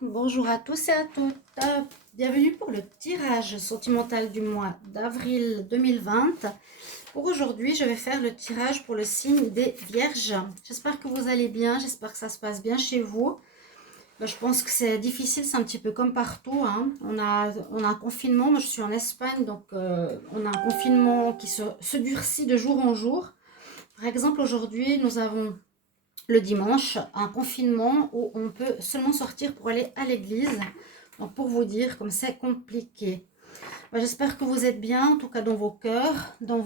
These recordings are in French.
Bonjour à tous et à toutes. Bienvenue pour le tirage sentimental du mois d'avril 2020. Pour aujourd'hui, je vais faire le tirage pour le signe des Vierges. J'espère que vous allez bien, j'espère que ça se passe bien chez vous. Je pense que c'est difficile, c'est un petit peu comme partout, hein. On a un confinement, moi je suis en Espagne, donc on a un confinement qui se durcit de jour en jour. Par exemple, aujourd'hui, nous avons le dimanche un confinement où on peut seulement sortir pour aller à l'église. Donc pour vous dire comme c'est compliqué. J'espère que vous êtes bien, en tout cas dans vos cœurs, dans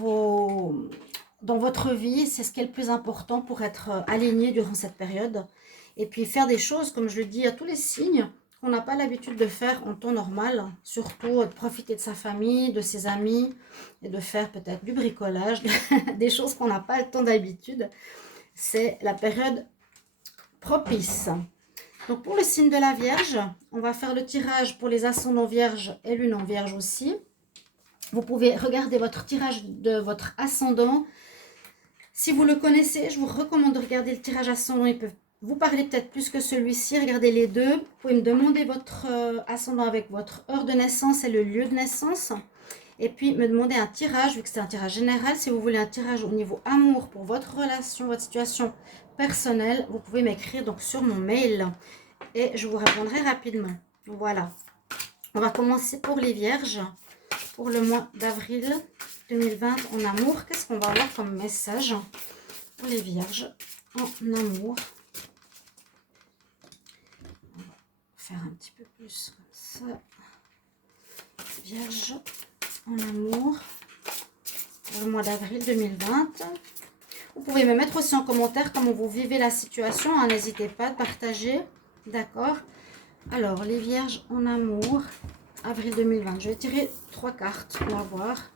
votre vie. C'est ce qui est le plus important pour être aligné durant cette période. Et puis faire des choses, comme je le dis à tous les signes, qu'on n'a pas l'habitude de faire en temps normal. Surtout de profiter de sa famille, de ses amis, et de faire peut-être du bricolage, des choses qu'on n'a pas le temps d'habitude. C'est la période propice. Donc pour le signe de la Vierge, on va faire le tirage pour les ascendants vierges et lune en vierge aussi. Vous pouvez regarder votre tirage de votre ascendant. Si vous le connaissez, je vous recommande de regarder le tirage ascendant. Il peut vous parler peut-être plus que celui-ci. Regardez les deux. Vous pouvez me demander votre ascendant avec votre heure de naissance et le lieu de naissance. Et puis me demander un tirage, vu que c'est un tirage général. Si vous voulez un tirage au niveau amour pour votre relation, votre situation personnelle, vous pouvez m'écrire donc sur mon mail. Et je vous répondrai rapidement. Voilà. On va commencer pour les vierges. Pour le mois d'avril 2020 en amour. Qu'est-ce qu'on va avoir comme message pour les vierges en amour? On va faire un petit peu plus comme ça. Vierge en amour pour le mois d'avril 2020. Vous pouvez me mettre aussi en commentaire comment vous vivez la situation. N'hésitez pas à partager. D'accord? Alors, les vierges en amour, avril 2020. Je vais tirer 3 cartes. On va voir.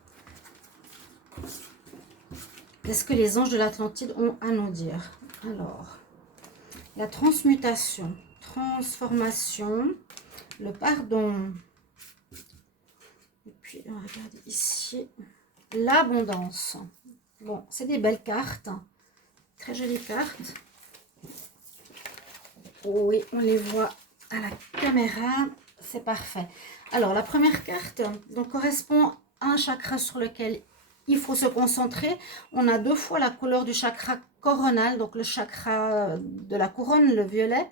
Qu'est-ce que les anges de l'Atlantide ont à nous dire? Alors, la transmutation, transformation, le pardon. Et puis, on va regarder ici. L'abondance. Bon, c'est des belles cartes. Très jolies cartes. Oh oui, on les voit à la caméra. C'est parfait. Alors, la première carte donc, correspond à un chakra sur lequel il faut se concentrer. On a deux fois la couleur du chakra coronal, donc le chakra de la couronne, le violet.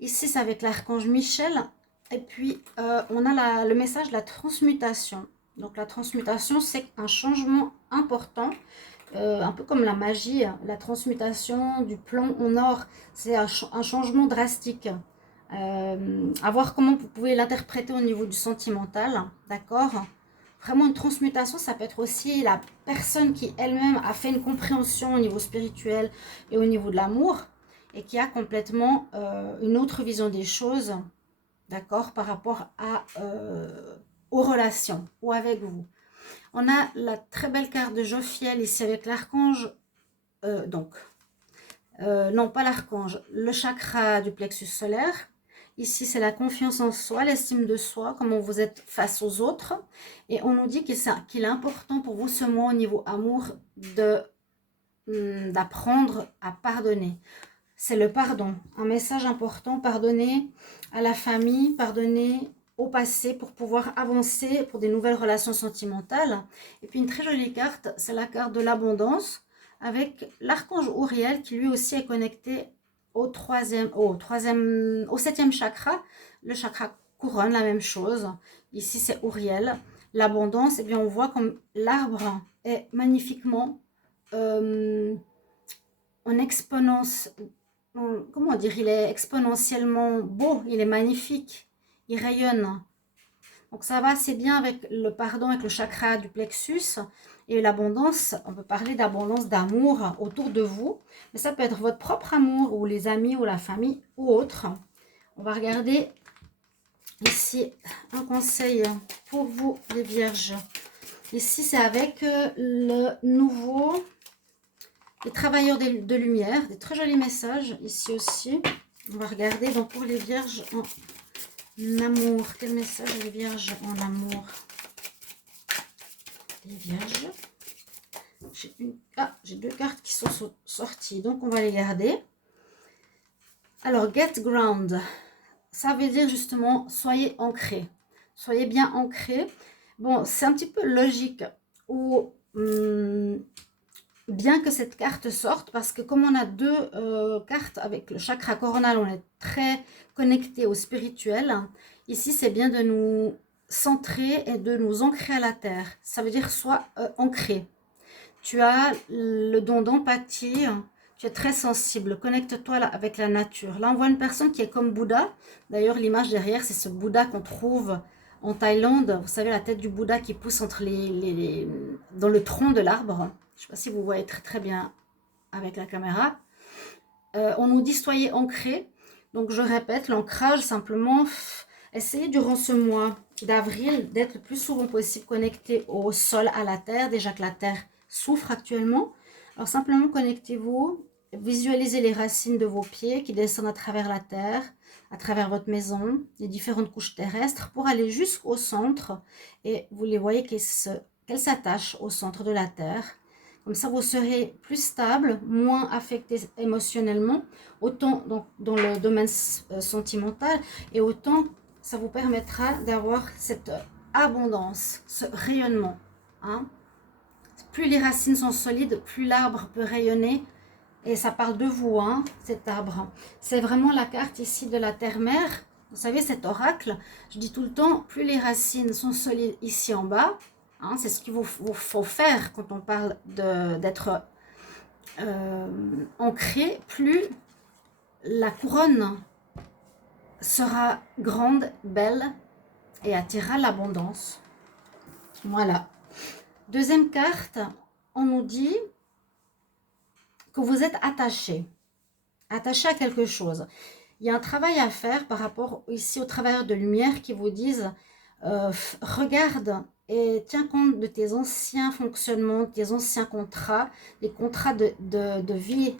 Ici, c'est avec l'archange Michel. Et puis, on a le message de la transmutation. Donc, la transmutation, c'est un changement important. Un peu comme la magie, la transmutation du plomb en or, c'est un changement drastique. À voir comment vous pouvez l'interpréter au niveau du sentimental, d'accord? Vraiment une transmutation, ça peut être aussi la personne qui elle-même a fait une compréhension au niveau spirituel et au niveau de l'amour et qui a complètement une autre vision des choses, d'accord, par rapport aux relations ou avec vous. On a la très belle carte de Jophiel ici avec l'archange, non pas l'archange, le chakra du plexus solaire. Ici, c'est la confiance en soi, l'estime de soi, comment vous êtes face aux autres. Et on nous dit qu'il est important pour vous ce mois au niveau amour d'apprendre à pardonner. C'est le pardon, un message important, pardonner à la famille, pardonner au passé pour pouvoir avancer pour des nouvelles relations sentimentales. Et puis une très jolie carte, c'est la carte de l'abondance avec l'archange Uriel qui lui aussi est connecté au septième chakra, le chakra couronne, la même chose. Ici c'est Uriel. L'abondance, eh bien on voit comme l'arbre est magnifiquement en exponence, comment dire, il est exponentiellement beau, il est magnifique, il rayonne. Donc ça va assez bien avec le pardon, avec le chakra du plexus et l'abondance. On peut parler d'abondance, d'amour autour de vous, mais ça peut être votre propre amour ou les amis ou la famille ou autre. On va regarder ici un conseil pour vous les vierges. Ici c'est avec le nouveau, les travailleurs de lumière, des très jolis messages ici aussi. On va regarder donc pour les vierges en amour. Quel message les vierges en amour? Les vierges. J'ai deux cartes qui sont sorties, donc on va les garder. Alors, get ground. ça veut dire justement, soyez ancrés. Soyez bien ancrés. Bon, c'est un petit peu logique ou bien que cette carte sorte, parce que comme on a deux cartes avec le chakra coronal, on est très connecté au spirituel. Ici, c'est bien de nous centrer et de nous ancrer à la terre. Ça veut dire sois ancré. Tu as le don d'empathie, tu es très sensible, connecte-toi avec la nature. Là, on voit une personne qui est comme Bouddha. D'ailleurs, l'image derrière, c'est ce Bouddha qu'on trouve en Thaïlande. Vous savez, la tête du Bouddha qui pousse entre dans le tronc de l'arbre. Je ne sais pas si vous voyez très très bien avec la caméra. On nous dit soyez ancrés. Donc, je répète, l'ancrage, simplement, essayez durant ce mois d'avril d'être le plus souvent possible connecté au sol, à la terre. Déjà que la terre souffre actuellement. Alors simplement connectez-vous, visualisez les racines de vos pieds qui descendent à travers la terre, à travers votre maison, les différentes couches terrestres pour aller jusqu'au centre et vous les voyez qu'elles s'attachent au centre de la terre. Comme ça, vous serez plus stable, moins affecté émotionnellement, autant dans le domaine sentimental et autant ça vous permettra d'avoir cette abondance, ce rayonnement. Hein? Plus les racines sont solides, plus l'arbre peut rayonner. Et ça parle de vous, hein, cet arbre. C'est vraiment la carte ici de la terre-mère. Vous savez, cet oracle, je dis tout le temps, plus les racines sont solides ici en bas, hein, c'est ce qu'il vous faut faire quand on parle d'être ancré, plus la couronne sera grande, belle et attirera l'abondance. Voilà. Deuxième carte, on nous dit que vous êtes attaché à quelque chose. Il y a un travail à faire par rapport ici aux travailleurs de lumière qui vous disent regarde et tiens compte de tes anciens fonctionnements, tes anciens contrats, les contrats de vie,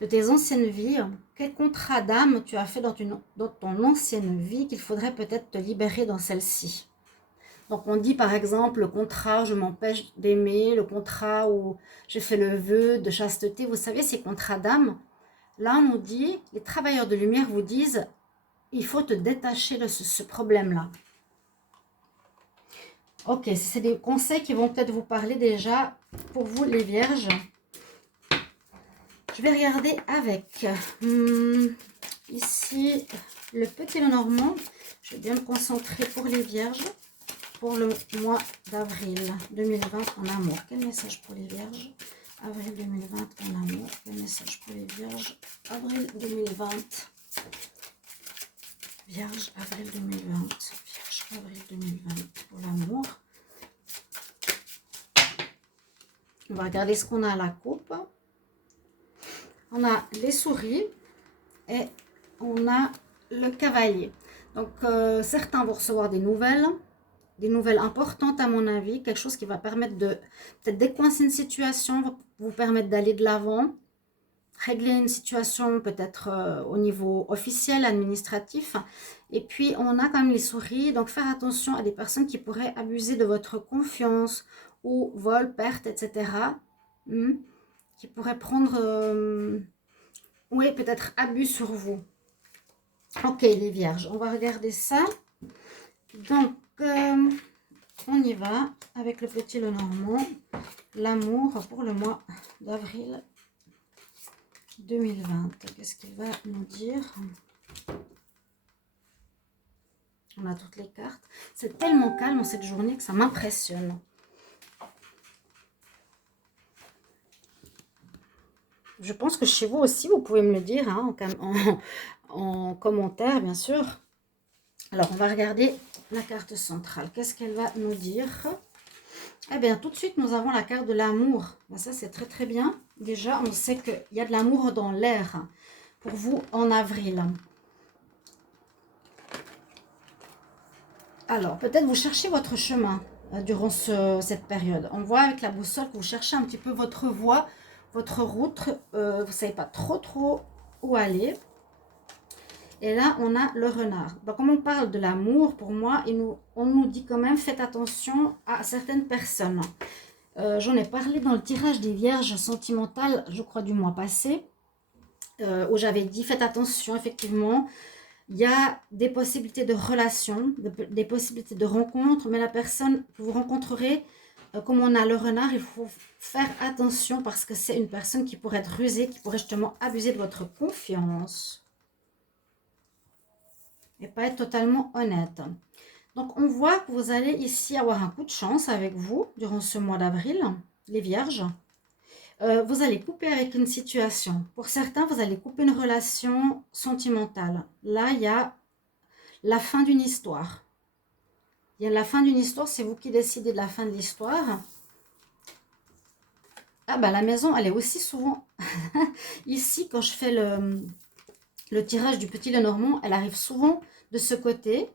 de tes anciennes vies. Quel contrat d'âme tu as fait dans ton ancienne vie qu'il faudrait peut-être te libérer dans celle-ci. Donc on dit par exemple le contrat où je m'empêche d'aimer, le contrat où j'ai fait le vœu de chasteté, vous savez ces contrats d'âme. Là on nous dit, les travailleurs de lumière vous disent, il faut te détacher de ce problème-là. Ok, c'est des conseils qui vont peut-être vous parler déjà pour vous les vierges. Je vais regarder avec ici le petit Lenormand. Je vais bien me concentrer pour les vierges. Pour le mois d'avril 2020 en amour. Quel message pour les vierges? Avril 2020 en amour. Quel message pour les vierges? Avril 2020. Vierge, avril 2020. Vierge, avril 2020 pour l'amour. On va regarder ce qu'on a à la coupe. On a les souris et on a le cavalier. Donc, certains vont recevoir des nouvelles importantes à mon avis, quelque chose qui va permettre de peut-être décoincer une situation, va vous permettre d'aller de l'avant, régler une situation peut-être au niveau officiel, administratif. Et puis on a quand même les souris, donc faire attention à des personnes qui pourraient abuser de votre confiance ou vol, perte, etc. Qui pourraient prendre, oui, peut-être abus sur vous. Ok les vierges, on va regarder ça. Donc on y va avec le petit Lenormand. L'amour pour le mois d'avril 2020. Qu'est-ce qu'il va nous dire? On a toutes les cartes. C'est tellement calme cette journée que ça m'impressionne. Je pense que chez vous aussi, vous pouvez me le dire hein, en commentaire, bien sûr. Alors, on va regarder la carte centrale. Qu'est-ce qu'elle va nous dire? Eh bien, tout de suite, nous avons la carte de l'amour. Ben, ça, c'est très, très bien. Déjà, on sait qu'il y a de l'amour dans l'air pour vous en avril. Alors, peut-être vous cherchez votre chemin durant cette période. On voit avec la boussole que vous cherchez un petit peu votre voie, votre route. Vous ne savez pas trop où aller. Et là, on a le renard. Donc, comme on parle de l'amour, pour moi, on nous dit quand même, faites attention à certaines personnes. J'en ai parlé dans le tirage des vierges sentimentales, je crois, du mois passé, où j'avais dit, faites attention, effectivement, Il y a des possibilités de relations, des possibilités de rencontres, mais la personne que vous rencontrerez, comme on a le renard, il faut faire attention parce que c'est une personne qui pourrait être rusée, qui pourrait justement abuser de votre confiance et pas être totalement honnête. Donc, on voit que vous allez ici avoir un coup de chance avec vous durant ce mois d'avril, les vierges. Vous allez couper avec une situation. Pour certains, vous allez couper une relation sentimentale. Là, il y a la fin d'une histoire. Il y a la fin d'une histoire, c'est vous qui décidez de la fin de l'histoire. Ah bah la maison, elle est aussi souvent... Ici, quand je fais le tirage du petit Lenormand, elle arrive souvent de ce côté.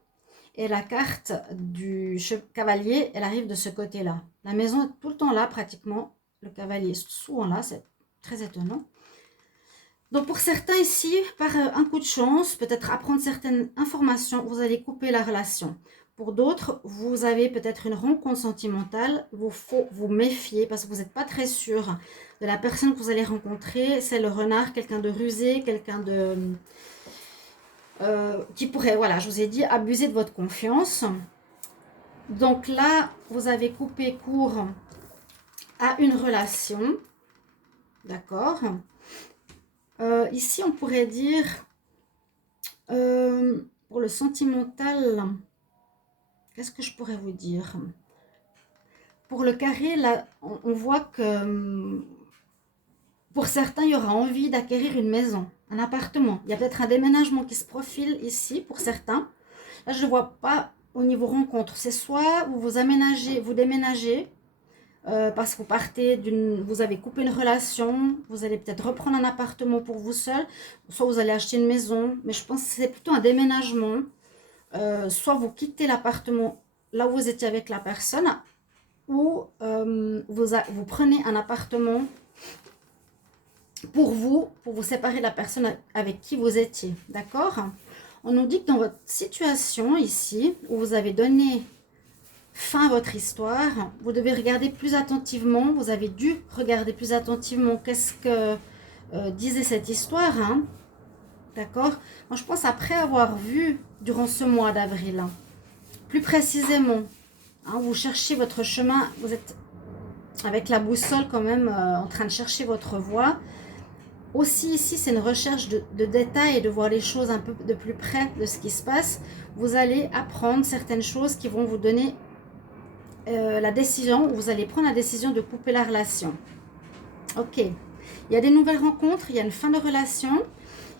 Et la carte du cavalier, elle arrive de ce côté-là. La maison est tout le temps là, pratiquement. Le cavalier est souvent là, c'est très étonnant. Donc pour certains ici, par un coup de chance, peut-être apprendre certaines informations, vous allez couper la relation. Pour d'autres, vous avez peut-être une rencontre sentimentale, il faut vous méfier parce que vous n'êtes pas très sûr de la personne que vous allez rencontrer. C'est le renard, quelqu'un de rusé, quelqu'un de... qui pourrait, voilà, je vous ai dit, abuser de votre confiance. Donc là, vous avez coupé court à une relation, d'accord. Ici, on pourrait dire, pour le sentimental, qu'est-ce que je pourrais vous dire? Pour le carré, là, on voit que pour certains, il y aura envie d'acquérir une maison, un appartement. Il y a peut-être un déménagement qui se profile ici pour certains. Là, je ne vois pas au niveau rencontre. C'est soit vous aménagez, vous déménagez, parce que vous avez coupé une relation, vous allez peut-être reprendre un appartement pour vous seul, soit vous allez acheter une maison, mais je pense que c'est plutôt un déménagement. Soit vous quittez l'appartement là où vous étiez avec la personne, ou vous prenez un appartement pour vous séparer de la personne avec qui vous étiez, d'accord? On nous dit que dans votre situation ici, où vous avez donné fin à votre histoire, vous devez regarder plus attentivement, vous avez dû regarder plus attentivement qu'est-ce que disait cette histoire, hein, d'accord? Moi, je pense après avoir vu durant ce mois d'avril, hein, plus précisément, hein, vous cherchez votre chemin, vous êtes avec la boussole quand même en train de chercher votre voie. Aussi ici, c'est une recherche de détails et de voir les choses un peu de plus près de ce qui se passe. Vous allez apprendre certaines choses qui vont vous donner la décision, vous allez prendre la décision de couper la relation. Ok, il y a des nouvelles rencontres, il y a une fin de relation.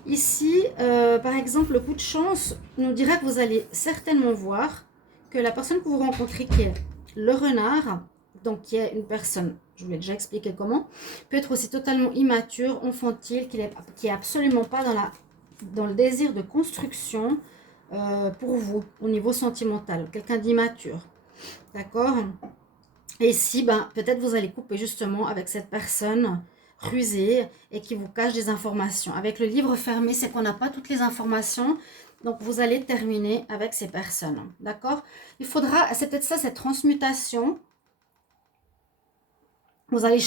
Ici, par exemple, le coup de chance nous dira que vous allez certainement voir que la personne que vous rencontrez, qui est le renard, donc qui est une personne, je vous l'ai déjà expliqué comment, peut être aussi totalement immature, infantile, qui est absolument pas dans le désir de construction pour vous, au niveau sentimental, quelqu'un d'immature. D'accord? Et ici, ben, peut-être vous allez couper justement avec cette personne rusée et qui vous cache des informations. Avec le livre fermé, c'est qu'on n'a pas toutes les informations. Donc, vous allez terminer avec ces personnes. D'accord? Il faudra, c'est peut-être ça, cette transmutation. Vous allez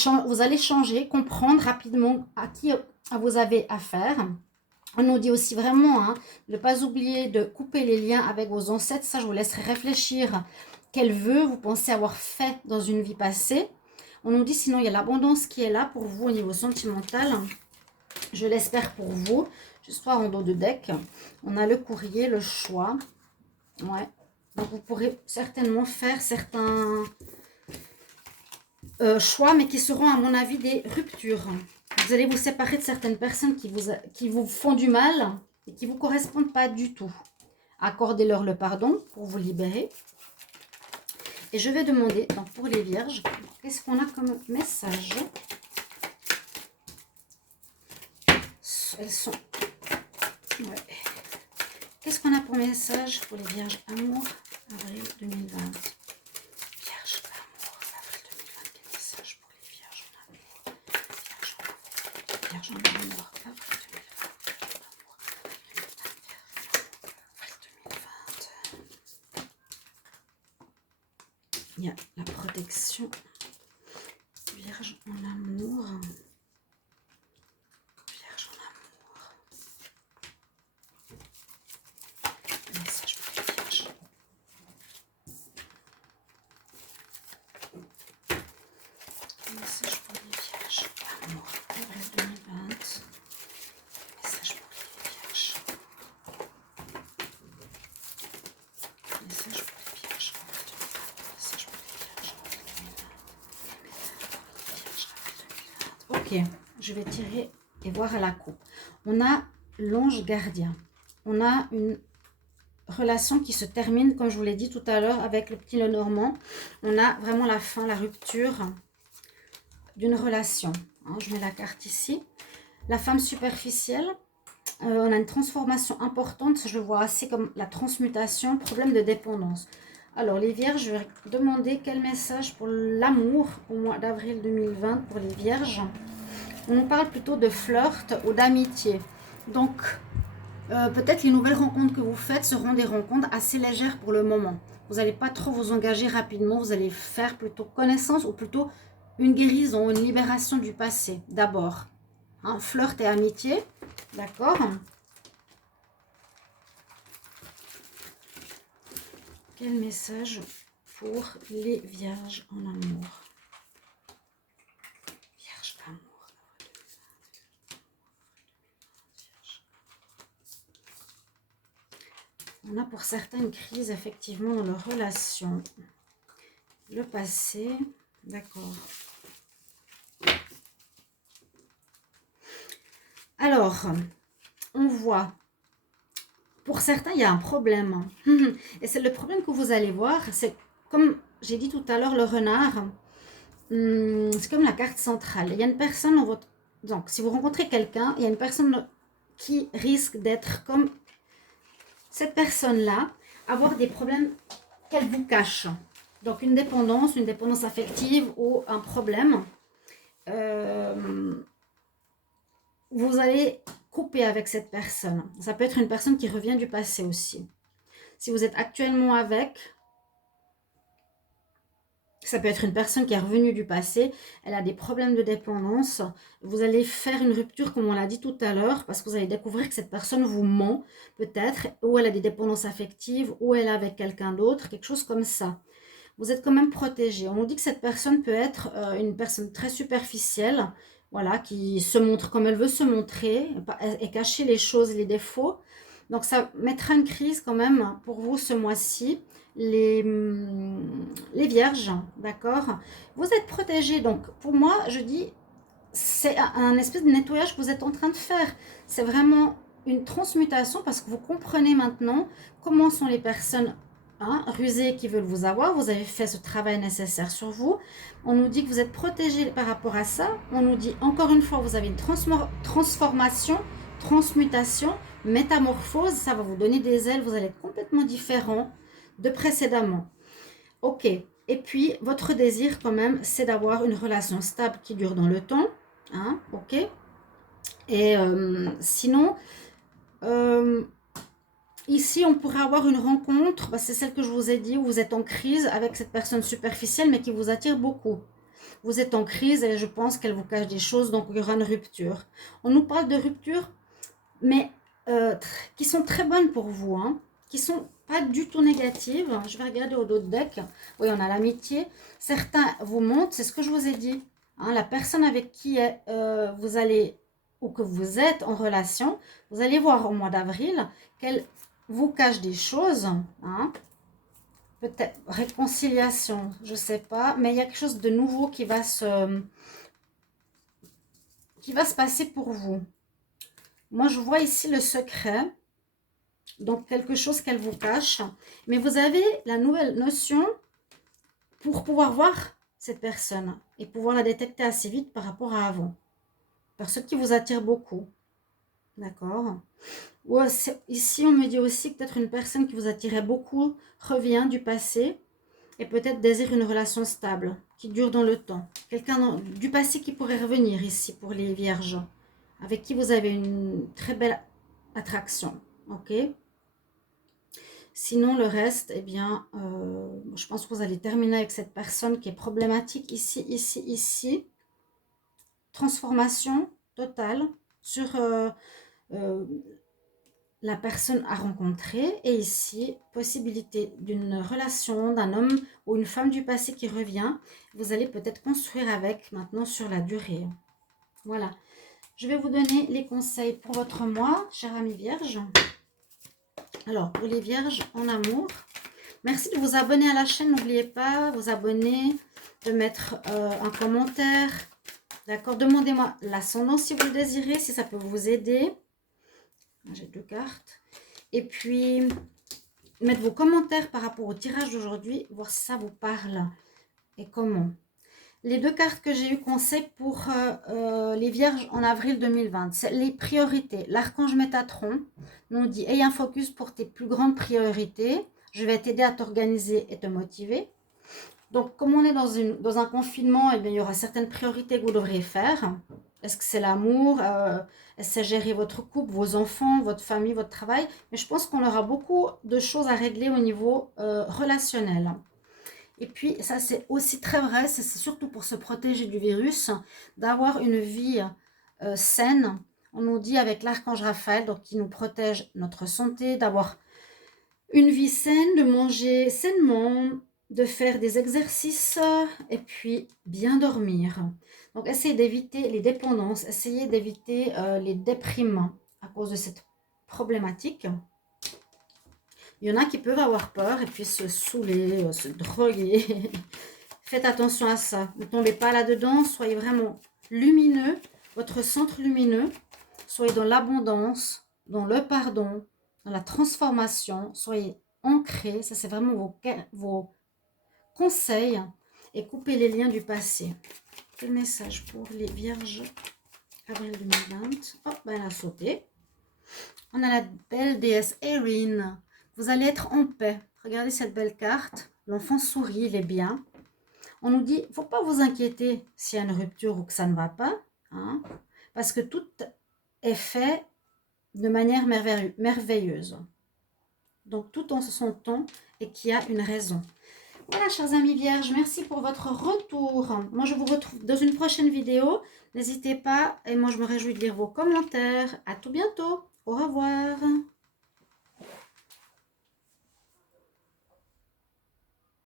changer, comprendre rapidement à qui vous avez affaire. On nous dit aussi vraiment, hein, ne pas oublier de couper les liens avec vos ancêtres. Ça, je vous laisserai réfléchir. Quel vœu vous pensez avoir fait dans une vie passée? On nous dit sinon, il y a l'abondance qui est là pour vous au niveau sentimental. Je l'espère pour vous. Juste en dos de deck. On a le courrier, le choix. Ouais. Donc, vous pourrez certainement faire certains choix, mais qui seront, à mon avis, des ruptures. Vous allez vous séparer de certaines personnes qui vous font du mal et qui ne vous correspondent pas du tout. Accordez-leur le pardon pour vous libérer. Et je vais demander, donc pour les vierges, qu'est-ce qu'on a comme message? Elles sont... Ouais. Qu'est-ce qu'on a pour message pour les vierges amour, avril 2020? Vierge amour, avril 2020, quel message pour les vierges en amour? Vierge en amour, avril 2020. Il y a la protection. Vierge en amour. Vierge en amour. Ok, je vais tirer et voir à la coupe. On a l'ange gardien. On a une relation qui se termine, comme je vous l'ai dit tout à l'heure, avec le petit Lenormand. On a vraiment la fin, la rupture d'une relation. Hein, je mets la carte ici. La femme superficielle, on a une transformation importante. Je le vois assez comme la transmutation, problème de dépendance. Alors, les vierges, je vais demander quel message pour l'amour au mois d'avril 2020 pour les vierges. On nous parle plutôt de flirt ou d'amitié. Donc, peut-être les nouvelles rencontres que vous faites seront des rencontres assez légères pour le moment. Vous n'allez pas trop vous engager rapidement. Vous allez faire plutôt connaissance ou plutôt une guérison, une libération du passé d'abord. Hein, flirt et amitié, d'accord? Quel message pour les vierges en amour? Vierge amour. On a pour certains une crise effectivement dans leur relation. Le passé, d'accord. Alors, on voit, pour certains, il y a un problème. Et c'est le problème que vous allez voir, c'est comme j'ai dit tout à l'heure, le renard, c'est comme la carte centrale. Il y a une personne dans votre... Donc, si vous rencontrez quelqu'un, il y a une personne qui risque d'être comme cette personne-là, avoir des problèmes qu'elle vous cache. Donc, une dépendance affective ou un problème. Vous allez couper avec cette personne. Ça peut être une personne qui revient du passé aussi. Si vous êtes actuellement avec, ça peut être une personne qui est revenue du passé, elle a des problèmes de dépendance. Vous allez faire une rupture, comme on l'a dit tout à l'heure, parce que vous allez découvrir que cette personne vous ment, peut-être, ou elle a des dépendances affectives, ou elle est avec quelqu'un d'autre, quelque chose comme ça. Vous êtes quand même protégé. On nous dit que cette personne peut être une personne très superficielle, voilà, qui se montre comme elle veut se montrer, et cacher les choses, les défauts. Donc ça mettra une crise quand même pour vous ce mois-ci. Les vierges, d'accord? Vous êtes protégés. Donc pour moi, je dis, c'est un espèce de nettoyage que vous êtes en train de faire. C'est vraiment une transmutation parce que vous comprenez maintenant comment sont les personnes rusées qui veulent vous avoir. Vous avez fait ce travail nécessaire sur vous. On nous dit que vous êtes protégés par rapport à ça. On nous dit encore une fois, vous avez une transformation, transmutation, métamorphose. Ça va vous donner des ailes. Vous allez être complètement différent de précédemment. Ok. Et puis, votre désir quand même, c'est d'avoir une relation stable qui dure dans le temps. Hein, ok. Et sinon, ici, on pourrait avoir une rencontre, bah, c'est celle que je vous ai dit, où vous êtes en crise avec cette personne superficielle, mais qui vous attire beaucoup. Vous êtes en crise et je pense qu'elle vous cache des choses, donc il y aura une rupture. On nous parle de rupture, mais qui sont très bonnes pour vous, hein, qui sont pas du tout négatives. Je vais regarder au dos de deck. Oui, on a l'amitié. Certains vous montrent, c'est ce que je vous ai dit. Hein, la personne avec qui vous allez, ou que vous êtes en relation, vous allez voir au mois d'avril qu'elle vous cache des choses. Hein, peut-être réconciliation, je ne sais pas. Mais il y a quelque chose de nouveau qui va se passer pour vous. Moi, je vois ici le secret. Donc, quelque chose qu'elle vous cache. Mais vous avez la nouvelle notion pour pouvoir voir cette personne et pouvoir la détecter assez vite par rapport à avant. Par ce qui vous attire beaucoup. D'accord. Ici, on me dit aussi que peut-être une personne qui vous attirait beaucoup revient du passé et peut-être désire une relation stable qui dure dans le temps. Quelqu'un du passé qui pourrait revenir ici pour les vierges, avec qui vous avez une très belle attraction. Ok. Sinon, le reste, eh bien, je pense que vous allez terminer avec cette personne qui est problématique ici, ici, ici. Transformation totale sur la personne à rencontrer. Et ici, possibilité d'une relation d'un homme ou une femme du passé qui revient. Vous allez peut-être construire avec maintenant sur la durée. Voilà. Je vais vous donner les conseils pour votre mois, chers amis vierges. Alors, pour les vierges en amour, merci de vous abonner à la chaîne. N'oubliez pas, vous abonner, de mettre un commentaire, D'accord? Demandez-moi l'ascendant si vous le désirez, si ça peut vous aider. J'ai 2 cartes. Et puis, mettre vos commentaires par rapport au tirage d'aujourd'hui, voir si ça vous parle et comment. Les 2 cartes que j'ai eu conseil pour les vierges en avril 2020, c'est les priorités. L'archange Métatron nous dit, ayez un focus pour tes plus grandes priorités. Je vais t'aider à t'organiser et te motiver. Donc, comme on est dans un confinement, eh bien, il y aura certaines priorités que vous devriez faire. Est-ce que c'est l'amour? Est-ce que c'est gérer votre couple, vos enfants, votre famille, votre travail? Mais je pense qu'on aura beaucoup de choses à régler au niveau relationnel. Et puis, ça c'est aussi très vrai, c'est surtout pour se protéger du virus, d'avoir une vie saine. On nous dit avec l'archange Raphaël, donc qui nous protège notre santé, d'avoir une vie saine, de manger sainement, de faire des exercices et puis bien dormir. Donc, essayez d'éviter les dépendances, essayez d'éviter les déprimes à cause de cette problématique. Il y en a qui peuvent avoir peur et puis se saouler, se droguer. Faites attention à ça. Ne tombez pas là-dedans. Soyez vraiment lumineux, votre centre lumineux. Soyez dans l'abondance, dans le pardon, dans la transformation. Soyez ancrés. Ça, c'est vraiment vos conseils. Et coupez les liens du passé. Quel message pour les vierges avril 2020. Oh, ben elle a sauté. On a la belle déesse Erin. Vous allez être en paix. Regardez cette belle carte. L'enfant sourit, il est bien. On nous dit, il ne faut pas vous inquiéter s'il y a une rupture ou que ça ne va pas. Hein, parce que tout est fait de manière merveilleuse. Donc, tout en son temps et qu'il y a une raison. Voilà, chers amis vierges, merci pour votre retour. Moi, je vous retrouve dans une prochaine vidéo. N'hésitez pas, et moi, je me réjouis de lire vos commentaires. À tout bientôt. Au revoir.